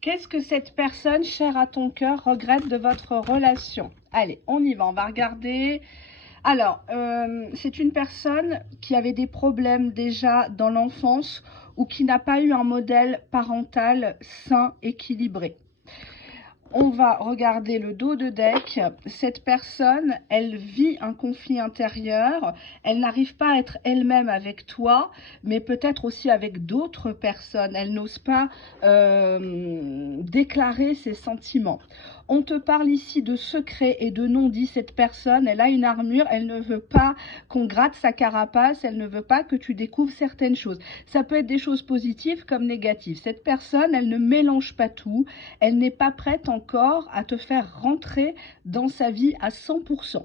Qu'est-ce que cette personne chère à ton cœur regrette de votre relation? Allez, on y va, on va regarder. Alors, c'est une personne qui avait des problèmes déjà dans l'enfance ou qui n'a pas eu un modèle parental sain, équilibré. On va regarder le dos de deck. Cette personne, elle vit un conflit intérieur. Elle n'arrive pas à être elle-même avec toi, mais peut-être aussi avec d'autres personnes. Elle n'ose pas déclarer ses sentiments. On te parle ici de secrets et de non-dits. Cette personne, elle a une armure. Elle ne veut pas qu'on gratte sa carapace. Elle ne veut pas que tu découvres certaines choses. Ça peut être des choses positives comme négatives. Cette personne, elle ne mélange pas tout. Elle n'est pas prête encore à te faire rentrer dans sa vie à 100%.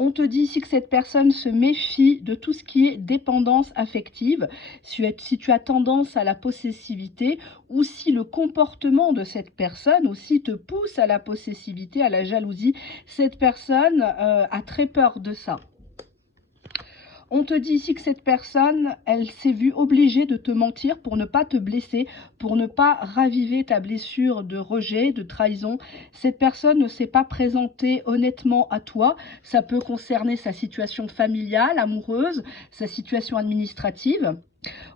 On te dit ici que cette personne se méfie de tout ce qui est dépendance affective, si tu as tendance à la possessivité ou si le comportement de cette personne aussi te pousse à la possessivité, à la jalousie. Cette personne a très peur de ça. On te dit ici que cette personne, elle s'est vue obligée de te mentir pour ne pas te blesser, pour ne pas raviver ta blessure de rejet, de trahison. Cette personne ne s'est pas présentée honnêtement à toi. Ça peut concerner sa situation familiale, amoureuse, sa situation administrative.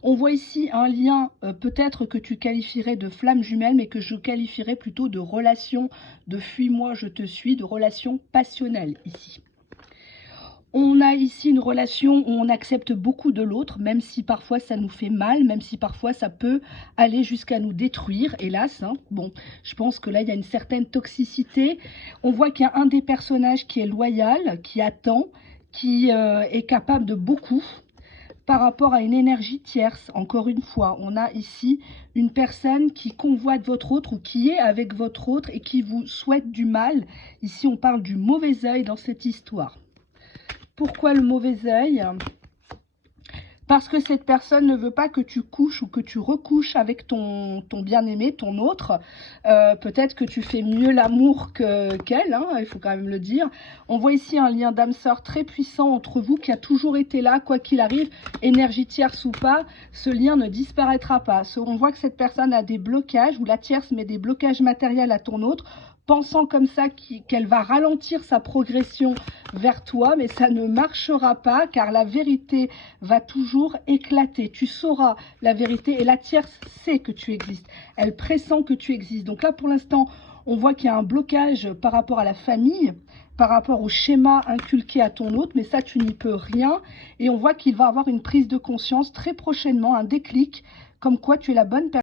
On voit ici un lien peut-être que tu qualifierais de flamme jumelle, mais que je qualifierais plutôt de relation de fuis-moi, je te suis, de relation passionnelle ici. On a ici une relation où on accepte beaucoup de l'autre, même si parfois ça nous fait mal, même si parfois ça peut aller jusqu'à nous détruire, hélas. Bon, je pense que là, il y a une certaine toxicité. On voit qu'il y a un des personnages qui est loyal, qui attend, qui est capable de beaucoup par rapport à une énergie tierce. Encore une fois, on a ici une personne qui convoite votre autre ou qui est avec votre autre et qui vous souhaite du mal. Ici, on parle du mauvais œil dans cette histoire. Pourquoi le mauvais œil? Parce que cette personne ne veut pas que tu couches ou que tu recouches avec ton bien-aimé, ton autre. Peut-être que tu fais mieux l'amour qu'elle, il faut quand même le dire. On voit ici un lien d'âme-sœur très puissant entre vous qui a toujours été là, quoi qu'il arrive, énergie tierce ou pas, ce lien ne disparaîtra pas. On voit que cette personne a des blocages, ou la tierce met des blocages matériels à ton autre, pensant comme ça qu'elle va ralentir sa progression vers toi, mais ça ne marchera pas car la vérité va toujours éclater. Tu sauras la vérité et la tierce sait que tu existes. Elle pressent que tu existes. Donc là, pour l'instant, on voit qu'il y a un blocage par rapport à la famille, par rapport au schéma inculqué à ton autre, mais ça, tu n'y peux rien. Et on voit qu'il va avoir une prise de conscience très prochainement, un déclic, comme quoi tu es la bonne personne.